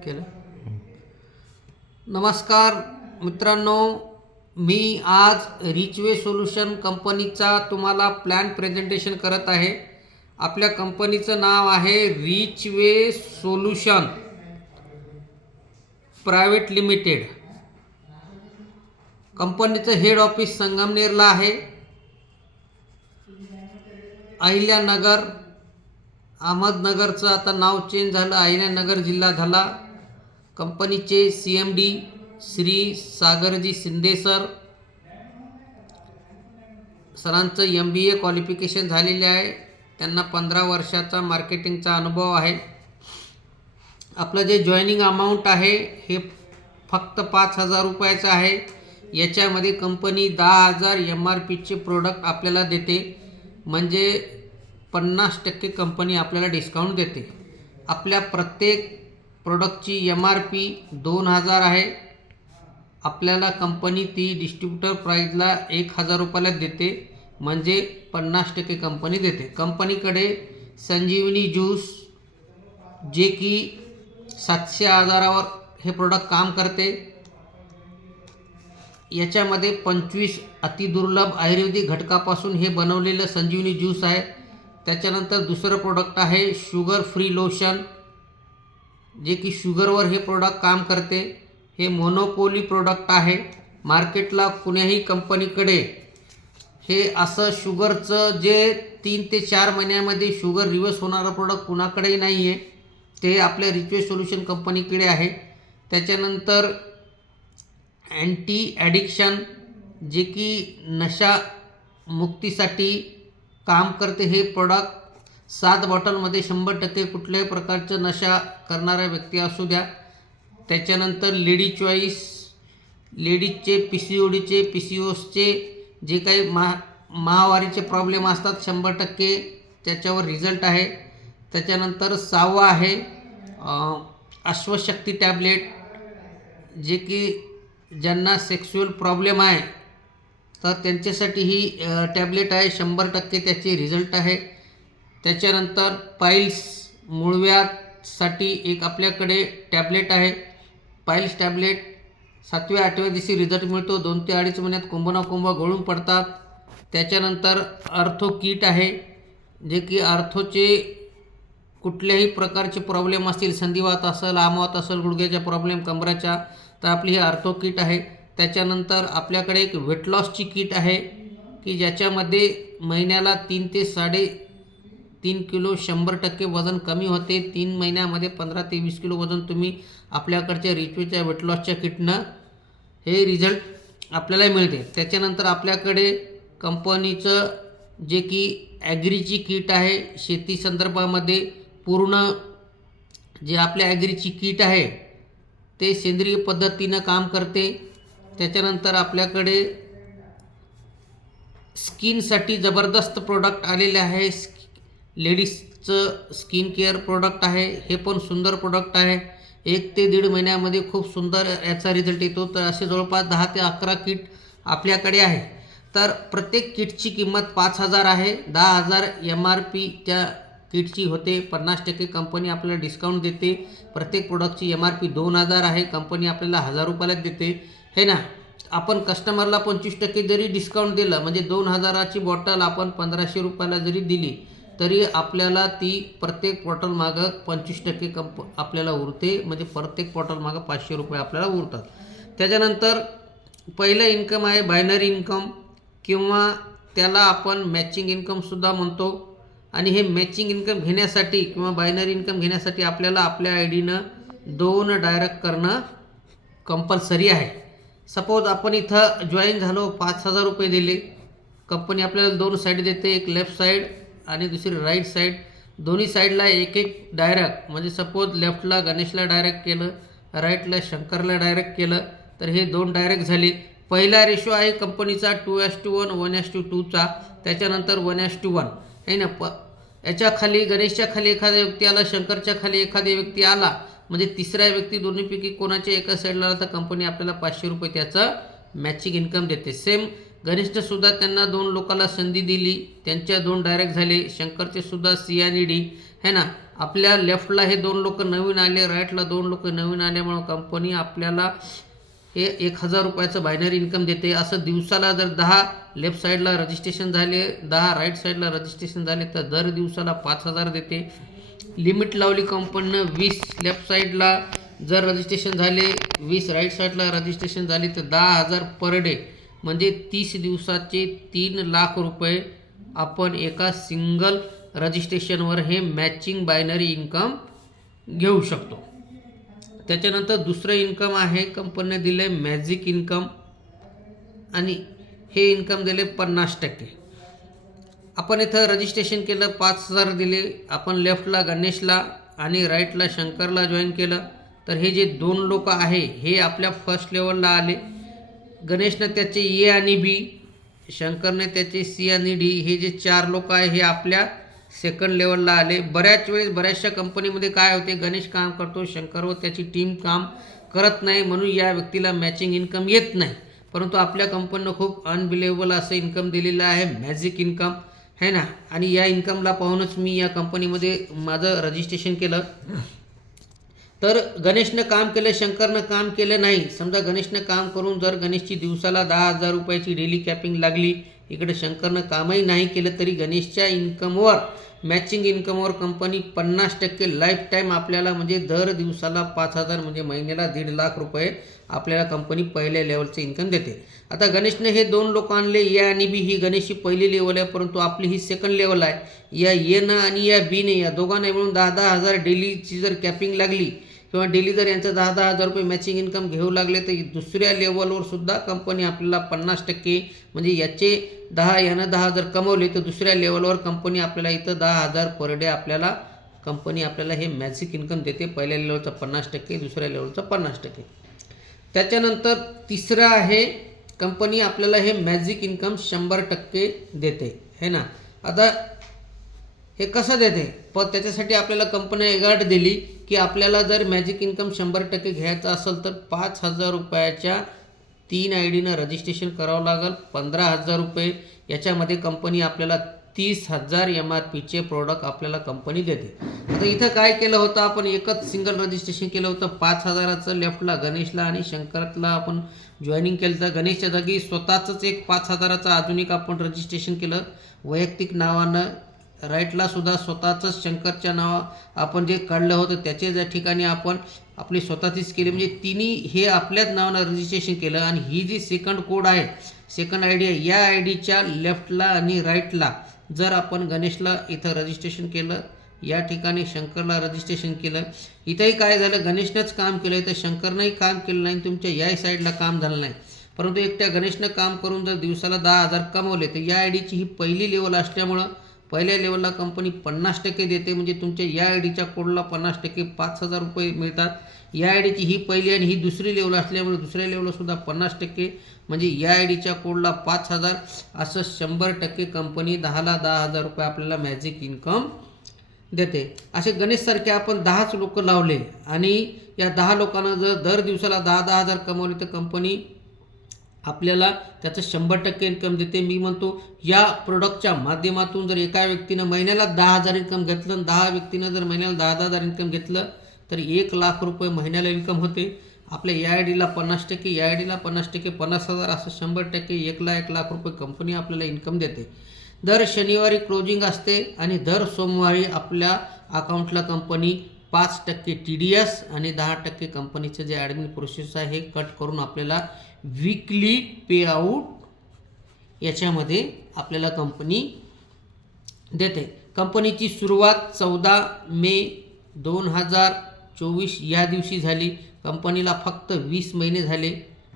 केलं. नमस्कार मित्रांनो, मी आज रिचवे सोल्युशन कंपनीचा तुम्हाला प्लॅन प्रेझेंटेशन करत आहे. आपल्या कंपनीचं नाव आहे रिचवे सोल्युशन प्रायव्हेट लिमिटेड. कंपनीचं हेड ऑफिस संगमनेरला आहे. अहिल्यानगर, अहमदनगरचं आता नाव चेंज झालं, अहिल्यानगर जिल्हा झाला. कंपनीचे CMD श्री सागरजी शिंदे सरांचं MBA क्वालिफिकेशन झालेले आहे. त्यांना 15 वर्षाचा मार्केटिंगचा अनुभव आहे. आपलं जे जॉईनिंग अमाऊंट आहे हे फक्त 5,000 रुपयाचं आहे. याच्यामध्ये कंपनी 10,000 MRPचे प्रोडक्ट आपल्याला देते, म्हणजे 50% कंपनी आपल्याला डिस्काउंट देते. आपल्या प्रत्येक प्रोडक्टची MRP 2,000 आहे. आपल्याला कंपनी ती डिस्ट्रीब्युटर प्राईजला 1,000 रुपयाला देते, म्हणजे 50% कंपनी देते. कंपनीकडे संजीवनी ज्यूस, जे की 700,000वर हे प्रोडक्ट काम करते. याच्यामध्ये 25 अतिदुर्लभ आयुर्वेदिक घटकापासून हे बनवलेलं संजीवनी ज्यूस आहे. त्याच्यानंतर दुसरं प्रोडक्ट आहे शुगर फ्री लोशन, जे की शुगरवर हे प्रोडक्ट काम करते. हे मोनोपोली प्रोडक्ट आहे. मार्केटला कुण्याही कंपनीकडे हे असं शुगरचं जे 3 ते 4 महिन्यामध्ये शुगर रिव्हर्स होणारं प्रोडक्ट कुणाकडेही नाही आहे. ते आपल्या रिचवे सोल्युशन कंपनीकडे आहे. त्याच्यानंतर अँटी ॲडिक्शन, जे की नशा मुक्तीसाठी काम करते. हे प्रोडक्ट 7 बॉटलमध्ये 100% कुठल्याही प्रकारचं नशा करणाऱ्या व्यक्ती असू द्या. त्याच्यानंतर लेडी चॉईस, लेडीजचे PCODचे PCOSचे जे काही माहवारीचे प्रॉब्लेम असतात 100% त्याच्यावर रिझल्ट आहे. त्याच्यानंतर 6वं आहे अश्वशक्ती टॅबलेट, जे की ज्यांना सेक्शुअल प्रॉब्लेम आहे तर त्यांच्यासाठी ही टॅबलेट आहे. 100% त्याचे रिझल्ट आहे. त्याच्यानंतर पाईल्स, मूळव्याधसाठी एक आपल्याकडे टॅबलेट आहे. पाईल्स टॅबलेट 7व्या-8व्या दिवशी रिझल्ट मिळतो. 2 ते 2.5 महिन्यात कुंभ गळून पडतात. त्याच्यानंतर आर्थो किट आहे, जे की आर्थोचे कुठल्याही प्रकारचे प्रॉब्लेम असतील, संधिवात असेल, आमवात असेल, गुडघ्याचा प्रॉब्लेम, कमराच्या, तर आपली ही आर्थो किट आहे. त्याच्यानंतर आपल्याकडे एक वेट लॉसची किट आहे, की ज्याच्यामध्ये महिन्याला 3 ते 3.5 किलो 100% वजन कमी होते. 3 महिन्यामध्ये 15 ते 20 किलो वजन तुम्ही आपल्याकडच्या रिचवेच्या वेट लॉसच्या किटनं हे रिझल्ट आपल्याला मिळते. त्याच्यानंतर आपल्याकडे कंपनीचं जे की ॲग्रीची किट आहे, शेती संदर्भामध्ये पूर्ण जे आपल्या ॲग्रीची किट आहे ते सेंद्रिय पद्धतीनं काम करते. त्याच्यानंतर आपल्याकडे स्किनसाठी जबरदस्त प्रोडक्ट आलेले आहे. लेडीजचं स्किन केअर प्रोडक्ट आहे. हे पण सुंदर प्रोडक्ट आहे. 1 ते 1.5 महिन्यामध्ये खूप सुंदर याचा रिझल्ट येतो. तर असे जवळपास 10 ते 11 किट आपल्याकडे आहे. तर प्रत्येक किटची किंमत 5,000 आहे. 10,000 MRP त्या किटची होते. 50% कंपनी आपल्याला डिस्काउंट देते. प्रत्येक प्रोडक्टची MRP 2,000 आहे. कंपनी आपल्याला 1,000 रुपयाला देते, हे ना. आपण कस्टमरला 25% जरी डिस्काउंट दिलं, म्हणजे 2,000ची बॉटल आपण 1,500 रुपयाला जरी दिली, तरी आपल्याला ती प्रत्येक बॉटल मागं 25% आपल्याला उरते, म्हणजे प्रत्येक बॉटल मागं 500 रुपये आपल्याला उरतात. त्याच्यानंतर पहिलं इन्कम आहे बायनरी इन्कम, किंवा त्याला आपण मॅचिंग इन्कमसुद्धा म्हणतो. आणि हे मॅचिंग इन्कम घेण्यासाठी किंवा बायनरी इन्कम घेण्यासाठी आपल्याला आपल्या आयडीनं 2 डायरेक्ट करणं कंपल्सरी आहे. सपोज आपण इथं जॉईन झालो, 5,000 रुपये दिले, कंपनी आपल्याला 2 साईड देते, एक लेफ्ट साईड आणि दुसरी राईट साईड. दोन्ही साईडला एक डायरेक्ट, म्हणजे सपोज लेफ्टला गणेशला डायरेक्ट केलं, राईटला शंकरला डायरेक्ट केलं, तर हे 2 डायरेक्ट झाले. पहिला रेशो आहे कंपनीचा 2:1, 1:2चा. त्याच्यानंतर 1:1 आहे ना. याच्या खाली गणेशच्या खाली एखादा व्यक्ती आला, शंकरच्या खाली एखादा व्यक्ती आला, म्हणजे तिसरा व्यक्ती दोन्हीपैकी कोणाच्या एका साईडला आला, तर कंपनी आपल्याला 500 रुपये त्याचं मॅचिंग इन्कम देते. सेम गणेशने सुद्धा त्यांना 2 लोकांना संधी दिली, त्यांच्या 2 डायरेक्ट झाले. शंकरचे सुद्धा सी आणि डी है ना. आपल्या लेफ्टला हे 2 लोक नवीन आले, राईटला 2 लोक नवीन आल्यामुळं कंपनी आपल्याला हे 1000 रुपयाचं बायनरी इन्कम देते. असं दिवसाला जर 10 लेफ्ट साईडला रजिस्ट्रेशन झाले, 10 राईट साईडला रजिस्ट्रेशन झाले तर दर दिवसाला 5000 देते. लिमिट लावली कंपनीनं 20 लेफ्ट साईडला जर रजिस्ट्रेशन झाले, 20 राईट साईडला रजिस्ट्रेशन झाले तर 10,000 पर डे, म्हणजे 30 दिवसाचे 3 लाख रुपये आपण एका सिंगल रजिस्ट्रेशनवर हे मॅचिंग बायनरी इन्कम घेऊ शकतो. त्याच्यानंतर दुसरं इन्कम आहे, कंपनीने दिले मॅजिक इन्कम आणि हे इन्कम दिले 50%. आपण इथं रजिस्ट्रेशन केलं, 5000 दिले. आपण लेफ्टला गणेशला आणि राईटला शंकरला जॉईन केलं तर हे जे 2 लोक आहे हे आपल्या फर्स्ट लेवलला आले. गणेशनं त्याचे ए आणि बी, शंकरने त्याचे सी आणि डी, हे जे 4 लोक आहे हे आपल्या सेकंड लेवलला आले. बऱ्याच वेळेस बऱ्याचशा कंपनीमध्ये काय होते, गणेश काम करतो, शंकर व त्याची टीम काम करत नाही, म्हणून या व्यक्तीला मॅचिंग इन्कम येत नाही. परंतु आपल्या कंपनीनं खूप अनबिलिव्हेबल असं इन्कम दिलेलं आहे, मॅजिक इन्कम है ना. आणि या इन्कमला पाहूनच मी या कंपनीमध्ये माझं रजिस्ट्रेशन केलं. तर गणेशनं काम केलं, शंकरनं काम केलं नाही. समजा गणेशनं काम करून जर गणेशची दिवसाला 10,000 रुपयाची डेली कॅपिंग लागली, इकडे शंकरनं कामही नाही केलं, तरी गणेशच्या इन्कमवर, मॅचिंग इन्कमवर कंपनी 50% लाईफ टाईम आपल्याला, म्हणजे दर दिवसाला 5000 म्हणजे महिन्याला 1.5 लाख रुपये आपल्याला कंपनी पहिल्या लेवलचं इन्कम देते. आता गणेशने हे 2 लोक आणले, ए आणि बी. ही गणेशची पहिली लेवल आहे, परंतु आपली ही सेकंड लेवल आहे. या एनं आणि या बीने, या दोघांना मिळून 10,000 डेलीची जर कॅपिंग लागली किंवा डेली जर यांचं 10,000 रुपये मॅचिंग इन्कम घेऊ लागले तर दुसऱ्या लेवलवर सुद्धा कंपनी आपल्याला 50%, म्हणजे याचे 10 यानं 10 जर कमवले तर दुसऱ्या लेवलवर कंपनी आपल्याला इथं 10,000 पर डे आपल्याला कंपनी आपल्याला हे मॅजिक इन्कम देते. पहिल्या लेवलचं 50%, दुसऱ्या लेवलचं 50%. त्याच्यानंतर तिसरं आहे, कंपनी आपल्याला हे मॅजिक इन्कम 100% देते है ना. आता हे कसं देते, पण त्याच्यासाठी आपल्याला कंपनी एक अट दिली की आपल्याला जर मॅजिक इन्कम 100% घ्यायचं असेल तर 5,000 रुपयाच्या 3 आयडीनं रजिस्ट्रेशन करावं लागेल. 15,000 रुपये याच्यामध्ये कंपनी आपल्याला 30,000 MRPचे प्रोडक्ट आपल्याला कंपनी देते. आता इथं काय केलं होतं, आपण एकच सिंगल रजिस्ट्रेशन केलं होतं 5,000चं लेफ्टला गणेशला आणि शंकरला आपण जॉईनिंग केलं. तर गणेशच्या जागी स्वतःचंच एक 5,000चं अजून एक आपण रजिस्ट्रेशन केलं वैयक्तिक नावानं. राईटला सुद्धा स्वतःचंच शंकरच्या नाव आपण जे काढलं होतं त्याचे ज्या ठिकाणी आपण आपली स्वतःचीच केली, म्हणजे तिन्ही हे आपल्याच नावानं रजिस्ट्रेशन केलं. आणि ही जी सेकंड कोड आहे, सेकंड आय डी आहे, या आय डीच्या लेफ्टला आणि राईटला जर आपण गणेशला इथं रजिस्ट्रेशन केलं, या ठिकाणी शंकरला रजिस्ट्रेशन केलं, इथंही काय झालं, गणेशनंच काम केलं, इथं शंकरनंही काम केलं नाही, तुमच्या या साईडला काम झालं नाही. परंतु एकट्या गणेशनं काम करून जर दिवसाला 10,000 कमवले तर या आय डीची ही पहिली लेवल असल्यामुळं पहिल्या लेवलला कंपनी 50% देते, म्हणजे तुमच्या या आय डीच्या कोडला 50% 5,000 रुपये मिळतात. या आय डीची ही पहिली आणि ही दुसरी लेवल असल्यामुळे दुसऱ्या लेवललासुद्धा 50%, म्हणजे या आय डीच्या कोडला 5,000, असं 100% कंपनी 10ला 10,000 रुपये आपल्याला मॅजिक इन्कम देते. असे गणेशसारखे आपण 10च लोक लावले आणि या 10 लोकांना जर दर दिवसाला 10,000 कमवले तर कंपनी आपल्याला त्याचं 100% इन्कम देते. मी म्हणतो या प्रोडक्टच्या माध्यमातून जर एका व्यक्तीनं महिन्याला 10,000 इन्कम घेतलं आणि 10 व्यक्तीनं जर महिन्याला 10,000 इन्कम घेतलं तर 1 लाख रुपये महिन्याला इन्कम होते. आपल्या या आय डीला 50%, या आय डीला 50%, 50,000, असं 100% 1 लाख रुपये कंपनी आपल्याला इन्कम देते. दर शनिवारी क्लोजिंग असते आणि दर सोमवारी आपल्या अकाउंटला कंपनी 5% TDS आणि 10% कंपनीचं जे ॲडमिन प्रोसेस आहे हे कट करून आपल्याला वीकली पे आऊट याच्यामध्ये आपल्याला कंपनी देते. कंपनीची सुरुवात 14 मे 2024 या दिवशी झाली. कंपनीला फक्त 20 महिने झाले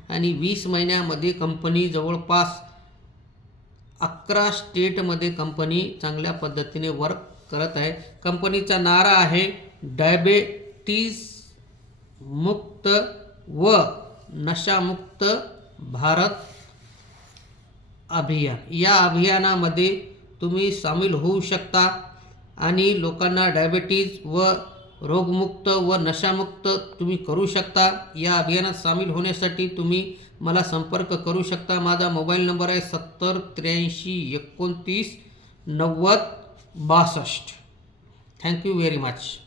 आणि 20 महिन्यामध्ये कंपनी जवळपास 11 स्टेटमध्ये कंपनी चांगल्या पद्धतीने वर्क करत आहे. कंपनीचा नारा आहे डायबेटीज मुक्त व नशामुक्त भारत अभियान. या अभियानामध्ये तुम्ही सामील होऊ शकता आणि लोकांना डायबेटीज व रोगमुक्त व नशामुक्त तुम्ही करू शकता। या अभियानात सामील होण्यासाठी तुम्ही मला संपर्क करू शकता। माझा मोबाईल नंबर आहे 70 83 29 90 62। Thank you very much.